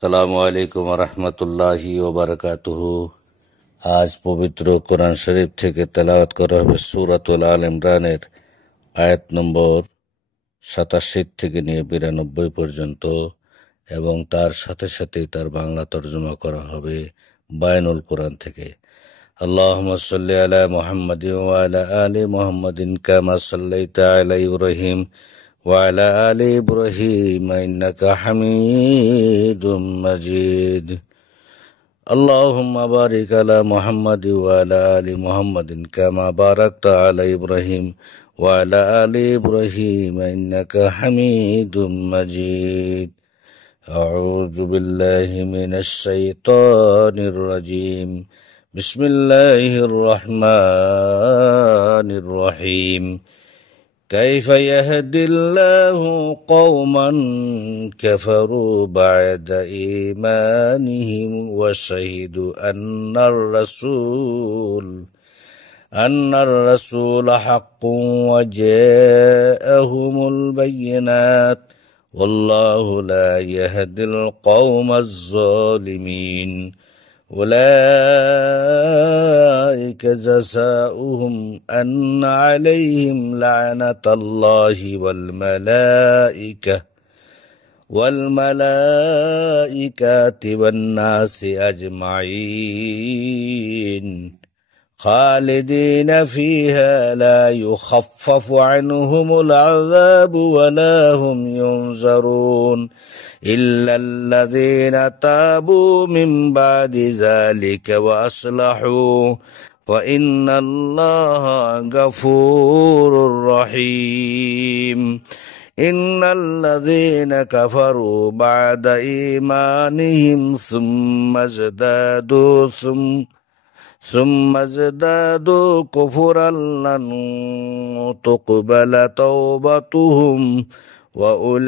আসসালামু আলাইকুম রহমতুল্লাহি ওয়া বারাকাতুহু। আজ পবিত্র কোরআন শরীফ থেকে তেলাওয়াত করা হবে সূরাতুল আল ইমরানের আয়াত নম্বর 87 থেকে নিয়ে 92 পর্যন্ত, এবং তার সাথে সাথে তার বাংলা তর্জমা করা হবে বায়ানুল কোরআন থেকে। আল্লাহুম্মা সাল্লি আলা মুহাম্মাদিন ওয়া আলা আলি মুহাম্মাদিন কামা সাল্লাইতা আলা ইব্রাহিম وعلى آل إبراهيم إنك حميد مجيد. اللهم بارك على محمد وعلى آل محمد كما باركت على إبراهيم وعلى آل إبراهيم إنك حميد مجيد. أعوذ بالله من الشيطان الرجيم. بسم الله الرحمن الرحيم. كيف يهدي الله قوما كفروا بعد إيمانهم وشهدوا أن الرسول حق وجاءهم البينات والله لا يهدي القوم الظالمين. أولئك جزاؤهم أن عليهم لعنة الله والملائكة والناس أجمعين خالدين فيها لا يخفف عنهم العذاب ولا هم ينظرون إلا الذين تابوا من بعد ذلك وأصلحوا فإن الله غفور رحيم. إن الذين كفروا بعد إيمانهم ثم ازدادوا كفرا لن تقبل توبتهم وأولئك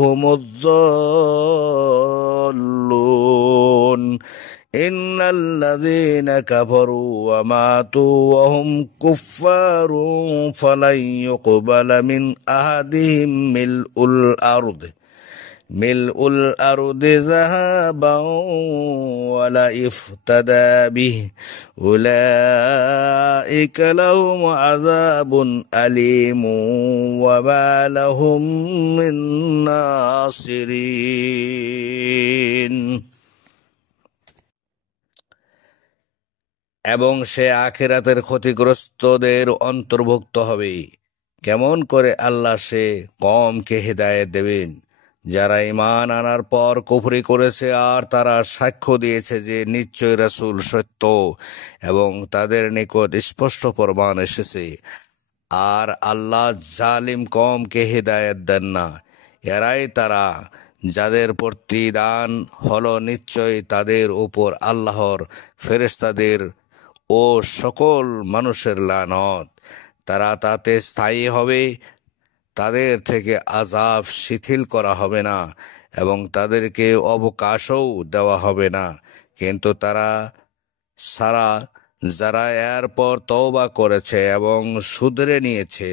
هم الضالون. إن الذين كفروا وماتوا وهم كفار فلن يقبل من أحدهم ملء الأرض ذهبا ولا افتدى به أولئك لهم عذاب أليم وما لهم من ناصرين. এবং সে আখিরাতের ক্ষতিগ্রস্তদের অন্তর্ভুক্ত হবে। কেমন করে আল্লাহ সে কওমকে হিদায়াত দেবেন যারা ঈমান আনার পর কুফরি করেছে আর তারা সাক্ষ্য দিয়েছে যে নিশ্চয় রাসূল সত্য এবং তাদের নিকট স্পষ্ট প্রমাণ এসেছে। আর আল্লাহ জালিম কওমকে হিদায়াত দেন না। এরাই তারা যাদের প্রতিদান হলো নিশ্চয় তাদের উপর আল্লাহর ফেরেশতাদের ও সকল মানুষের লানত। তারা তাতে স্থায়ী হবে, তাদের থেকে আযাব শিথিল করা হবে না এবং তাদেরকে অবকাশও দেওয়া হবে না। কিন্তু তারা সারা যারা এরপর তওবা করেছে এবং শুধরে নিয়েছে,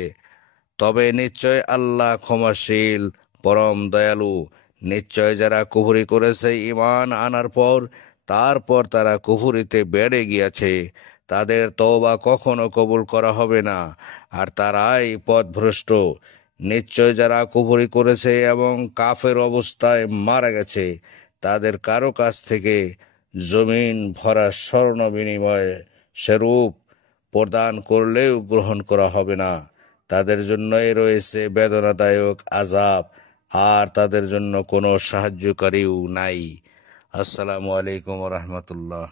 তবে নিশ্চয় আল্লাহ ক্ষমাশীল পরম দয়ালু। নিশ্চয় যারা কুফরি করেছে ঈমান আনার পর, তারপর তারা কুফরিতে বেড়ে গিয়েছে, তাদের তওবা কখনো কবুল করা হবে না, আর তারাই পথভ্রষ্ট। নিশ্চয় যারা কুফরি করেছে এবং কাফের অবস্থায় মারা গেছে, তাদের কারো কাছ থেকে জমিন ভরা স্বর্ণ বিনিময়ে সেরূপ প্রদান করলেও গ্রহণ করা হবে না। তাদের জন্যই রয়েছে বেদনাদায়ক আযাব, আর তাদের জন্য কোনো সাহায্যকারীও নাই। আসসালামু আলাইকুম রহমতুল্লাহ।